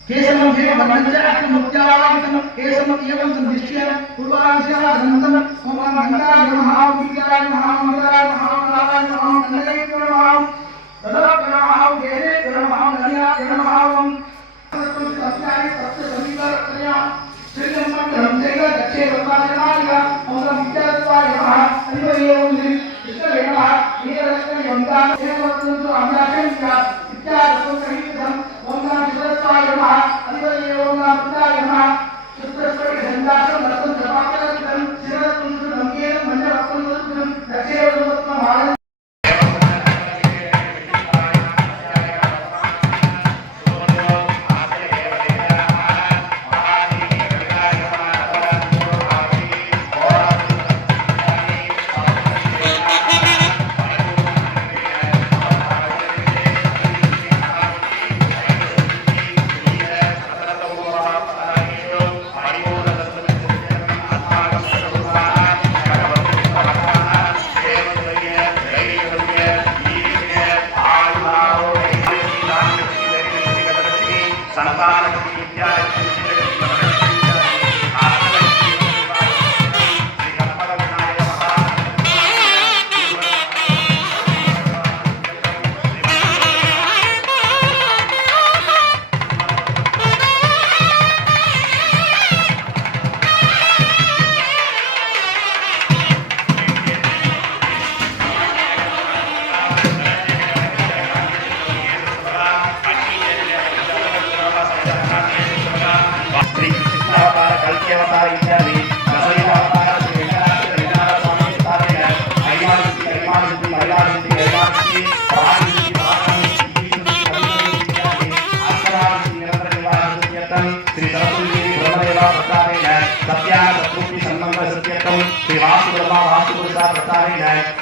केशवं हेमवर्णं च अग्निमुद्यावाहितं केशवम् एवं सन्दृश्य पूर्वांशादनन्तं ओम गङ्गाय नमः विद्याय नमः मङ्गलाय नमः मङ्गलाय नमः गङ्गाय नमः तदाय नमः देहे नमः गण्याय नमः ओम सत्याय सत्य समीकरणया श्रीमन्मङ्गलं देव दक्षे रत्नाय ओम विद्यात्वाय नमः हरिः ओम श्री कृष्णवे नमः नीलरत्न योगान देववन्तु अमराशंका विद्यारत्नकरीतं సంతానకి విద్యాలక్ష్మి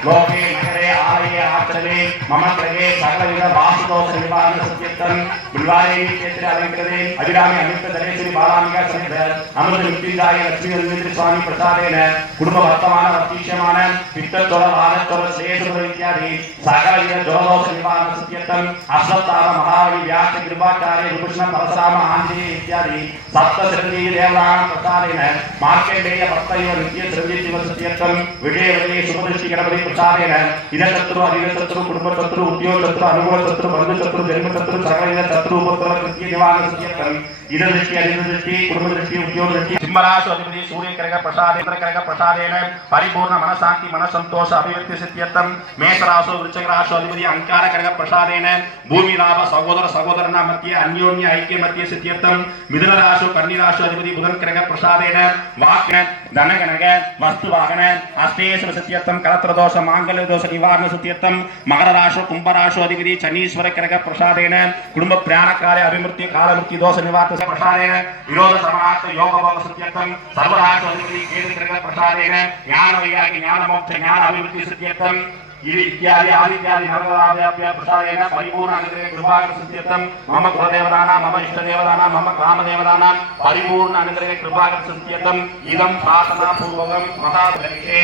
லோகே நகரே ஆலயே ஆற்றலே மமத்திரகே சகலவித வாசுதோஷ நிவாரண சத்தியத்தன் பில்வாரே கேத்திர அழைக்கிறதே அபிராமி அமித்த தனேஸ்வரி பாலாமிகா சமேத அமிர்த நித்தியாய லட்சுமி ரவீந்திர சுவாமி பிரசாதேன குடும்ப வர்த்தமான வர்த்தீஷமான பித்தத்தொல வாதத்தொல சேதுர இத்தியாதி சகலவித ஜலதோஷ நிவாரண சத்தியத்தன் அஸ்வத்தார மகாவலி வியாச கிருபாச்சாரிய விபூஷண பரசுராம ஆஞ்சநேய இத்தியாதி சப்த சிரஞ்சீவி தேவதான பிரசாதேன ಮಾರ್ಕೆಂಡೇಯ ವರ್ತೈವ ನಿತ್ಯ ದ್ರವ್ಯಜೀವ ಸತ್ಯತ್ವಂ ವಿಜಯ ವಿಜಯ ಶುಭದೃಷ್ಟಿ ಗಣಪತಿ ಪ್ರಸಾರೇಣ ಇದತತ್ರು ಅಧಿಗತತ್ರು ಕುಟುಂಬತತ್ರು ಉದ್ಯೋಗತತ್ರು ಅನುಗುಣತತ್ರು ಬಂಧುತತ್ರು ಜನ್ಮತತ್ರು ಸಕಲವಿದ ತತ್ರು ಉಪತ್ತರ ಕೃತ್ಯ ನಿವಾರಣ ಸತ್ಯತ್ವಂ ಇದೃಷ್ಟಿ ಅಧಿದೃಷ್ಟಿ ಕುಟುಂಬದೃಷ್ಟಿ ಉದ್ಯೋಗದೃಷ್ಟಿ ಸಿಂಹರಾಶು ಅಧಿಪತಿ ಸೂರ್ಯಕರಗ ಪ್ರಸಾದೇಂದ್ರ ಕರಗ ಪ್ರಸಾದೇಣ ಪರಿಪೂರ್ಣ ಮನಸಾಂತಿ ಮನಸಂತೋಷ ಅಭಿವ್ಯಕ್ತಿ ಸತ್ಯತ್ವಂ ಮೇಷರಾಶು ವೃಶ್ಚಿಕರಾಶು ಅಧಿಪತಿ ಅಂಕಾರ ಕರಗ ಪ್ರಸಾದೇಣ ಭೂಮಿ ಲಾಭ ಸಹೋದರ ಸಹೋದರನ ಮಧ್ಯೆ ಅನ್ಯೋನ್ಯ ಐಕ್ಯ ಮಧ್ಯೆ ಸತ್ಯತ್ವಂ ಮಿಥುನ ರಾಶು ಕನ್ನಿ ರಾಶು ಅಧಿಪತಿ ಬುಧನ್ ಕರಗ ಪ್ರಸಾದೇಣ வாக்ன தனகனக வஸ்து வாகன அஷ்டேஸ்வர சத்தியத்தம் கலத்திரதோஷ மாங்கல்ய தோஷ நிவாரண சத்தியத்தம் மகரராசோ கும்பராசோ அதிபதி சனீஸ்வர கிரக பிரசாதேன குடும்ப பிராண கால அபிமிருத்தி காலமிருத்தி தோஷ நிவாரண பிரசாதேன விரோத சமாச யோகபோக சத்தியத்தம் சர்வராசோ அதிபதி கேது கிரக பிரசாதேன ஞான வைராகி ஞான மோட்ச ஞான அபிவிருத்தி சத்தியத்தம் इत्यादि आदित्यादि भगवाव्याप्य प्रसादेन परिपूर्णानगरे कृपाकरसत्यर्थं मम कुलदेवतानां मम इष्टदेवतानां मम कामदेवतानां परिपूर्णानगरे कृपाकरसत्यर्थम् इदं प्रार्थनापूर्वकं महाप्रविशे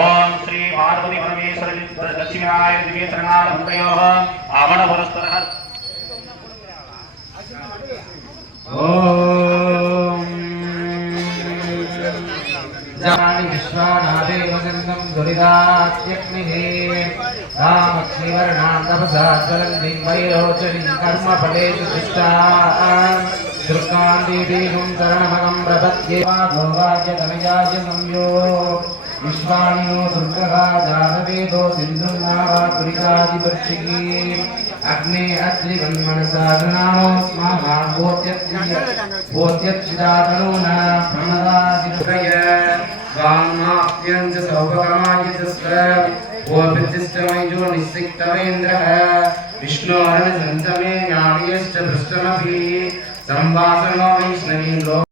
ॐ श्री पार्वती परमेश्वर लक्ष्मीनारायण दिवे शरणालभूतयोः अमणपुरस्परः జ్యోతిర్లింగం జ్వలిదాత్యగ్నిः రామక్షీవర్ణాం తపసా జ్వలంతిం వైరోచరీం కర్మఫలేషు తిష్టాం దుర్గాం దేవీం శరణమగం ప్రపద్యేవా. గోవాజ్య తమిజాజ్య సంయోగ विश्वाणियो दुर्गः जातवेदो सिन्धुर्नावापुरिकादिपक्षिकी अग्ने अत्रिवन्मनसाधनानो स्माभा भोत्यक्षिदातनो न प्रणदादिपय स्वामाप्यं च सौभगमायितस्व कोऽपितिष्ठमयिजो निस्सिक्तवेन्द्रः विष्णोरणसन्तमे ज्ञानीयश्च पृष्टमपि संवासनो वैष्णवीन्द्रो